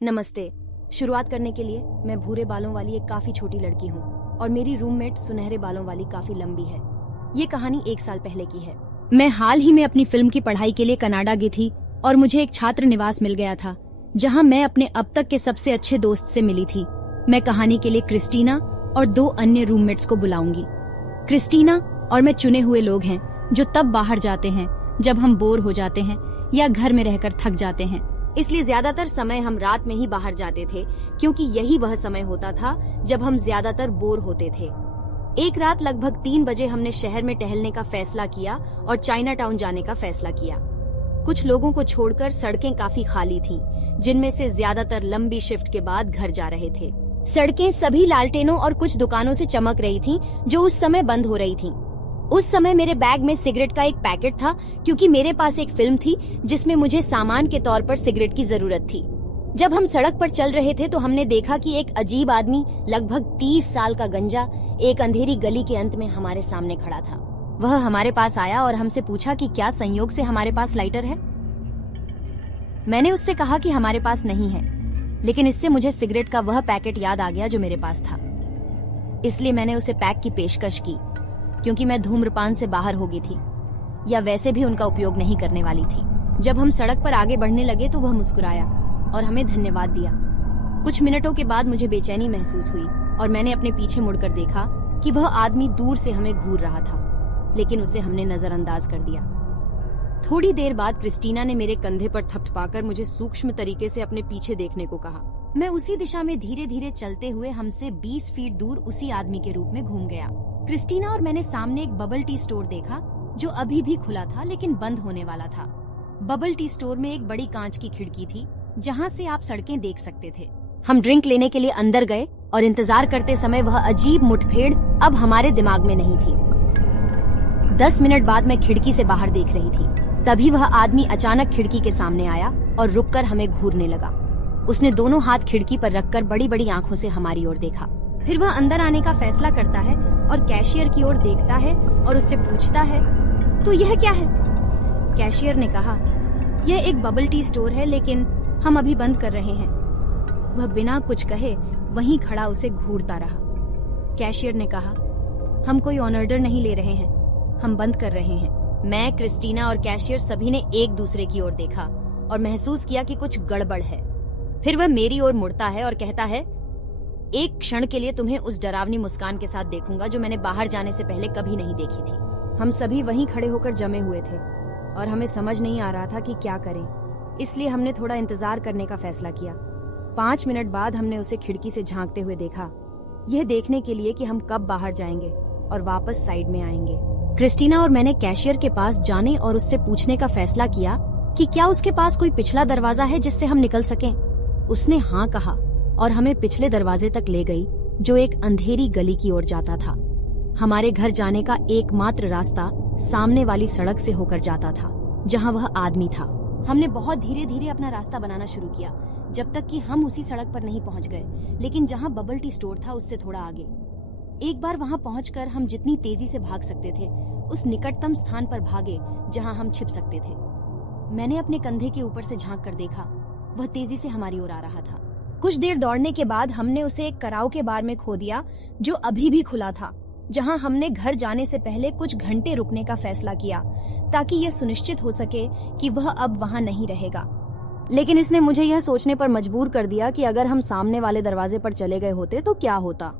नमस्ते। शुरुआत करने के लिए मैं भूरे बालों वाली एक काफी छोटी लड़की हूँ और मेरी रूममेट सुनहरे बालों वाली काफी लंबी है। ये कहानी 1 साल पहले की है। मैं हाल ही में अपनी फिल्म की पढ़ाई के लिए कनाडा गई थी और मुझे एक छात्र निवास मिल गया था जहाँ मैं अपने अब तक के सबसे अच्छे दोस्त से मिली थी। मैं कहानी के लिए क्रिस्टीना और 2 अन्य रूममेट्स को बुलाऊंगी। क्रिस्टीना और मैं चुने हुए लोग हैं जो तब बाहर जाते हैं जब हम बोर हो जाते हैं या घर में रहकर थक जाते हैं। इसलिए ज्यादातर समय हम रात में ही बाहर जाते थे क्योंकि यही वह समय होता था जब हम ज्यादातर बोर होते थे। एक रात लगभग 3 बजे हमने शहर में टहलने का फैसला किया और चाइना टाउन जाने का फैसला किया। कुछ लोगों को छोड़कर सड़कें काफी खाली थीं, जिनमें से ज्यादातर लंबी शिफ्ट के बाद घर जा रहे थे। सड़कें सभी लालटेनों और कुछ दुकानों से चमक रही थीं, जो उस समय बंद हो रही थीं। उस समय मेरे बैग में सिगरेट का एक पैकेट था क्योंकि मेरे पास एक फिल्म थी जिसमें मुझे सामान के तौर पर सिगरेट की जरूरत थी। जब हम सड़क पर चल रहे थे तो हमने देखा कि एक अजीब आदमी लगभग 30 साल का गंजा एक अंधेरी गली के अंत में हमारे सामने खड़ा था। वह हमारे पास आया और हमसे पूछा कि क्या संयोग से हमारे पास लाइटर है। मैंने उससे कहा कि हमारे पास नहीं है, लेकिन इससे मुझे सिगरेट का वह पैकेट याद आ गया जो मेरे पास था। इसलिए मैंने उसे पैक की पेशकश की क्योंकि मैं धूम्रपान से बाहर हो गई थी या वैसे भी उनका उपयोग नहीं करने वाली थी। जब हम सड़क पर आगे बढ़ने लगे तो वह मुस्कुराया और हमें धन्यवाद दिया। कुछ मिनटों के बाद मुझे बेचैनी महसूस हुई और मैंने अपने पीछे मुड़कर देखा कि वह आदमी दूर से हमें घूर रहा था, लेकिन उसे हमने नजरअंदाज कर दिया। थोड़ी देर बाद क्रिस्टीना ने मेरे कंधे पर थपथपाकर मुझे सूक्ष्म तरीके से अपने पीछे देखने को कहा। मैं उसी दिशा में धीरे धीरे चलते हुए हमसे 20 फीट दूर उसी आदमी के रूप में घूम गया। क्रिस्टीना और मैंने सामने एक बबल टी स्टोर देखा जो अभी भी खुला था लेकिन बंद होने वाला था। बबल टी स्टोर में एक बड़ी कांच की खिड़की थी जहां से आप सड़कें देख सकते थे। हम ड्रिंक लेने के लिए अंदर गए और इंतजार करते समय वह अजीब मुठभेड़ अब हमारे दिमाग में नहीं थी। 10 मिनट बाद मैं खिड़की से बाहर देख रही थी, तभी वह आदमी अचानक खिड़की के सामने आया और रुककर हमें घूरने लगा। उसने दोनों हाथ खिड़की पर रखकर बड़ी बड़ी आंखों से हमारी ओर देखा। फिर वह अंदर आने का फैसला करता है और कैशियर की ओर देखता है और उससे पूछता है, तो यह क्या है? कैशियर ने कहा, यह एक बबल टी स्टोर है लेकिन हम अभी बंद कर रहे हैं। वह बिना कुछ कहे वहीं खड़ा उसे घूरता रहा। कैशियर ने कहा, हम कोई ऑर्डर नहीं ले रहे हैं, हम बंद कर रहे हैं। मैं, क्रिस्टीना और कैशियर सभी ने एक दूसरे की ओर देखा और महसूस किया कि कुछ गड़बड़ है। फिर वह मेरी ओर मुड़ता है और कहता है, एक क्षण के लिए तुम्हें उस डरावनी मुस्कान के साथ देखूंगा जो मैंने बाहर जाने से पहले कभी नहीं देखी थी। हम सभी वहीं खड़े होकर जमे हुए थे और हमें समझ नहीं आ रहा था कि क्या करें, इसलिए हमने थोड़ा इंतजार करने का फैसला किया। 5 मिनट बाद हमने उसे खिड़की से झांकते हुए देखा, यह देखने के लिए कि हम कब बाहर जाएंगे और वापस साइड में आएंगे। क्रिस्टीना और मैंने कैशियर के पास जाने और उससे पूछने का फैसला किया कि क्या उसके पास कोई पिछला दरवाजा है जिससे हम निकल सकें। उसने हाँ कहा और हमें पिछले दरवाजे तक ले गई जो एक अंधेरी गली की ओर जाता था। हमारे घर जाने का एकमात्र रास्ता सामने वाली सड़क से होकर जाता था जहां वह आदमी था। हमने बहुत धीरे धीरे अपना रास्ता बनाना शुरू किया जब तक कि हम उसी सड़क पर नहीं पहुंच गए, लेकिन जहां बबल टी स्टोर था उससे थोड़ा आगे। एक बार वहां पहुंचकर हम जितनी तेजी से भाग सकते थे उस निकटतम स्थान पर भागे जहां हम छिप सकते थे। मैंने अपने कंधे के ऊपर से झांक कर देखा, वह तेजी से हमारी ओर आ रहा था। कुछ देर दौड़ने के बाद हमने उसे एक कराओके बार में खो दिया जो अभी भी खुला था, जहां हमने घर जाने से पहले कुछ घंटे रुकने का फैसला किया ताकि यह सुनिश्चित हो सके कि वह अब वहां नहीं रहेगा। लेकिन इसने मुझे यह सोचने पर मजबूर कर दिया कि अगर हम सामने वाले दरवाजे पर चले गए होते तो क्या होता।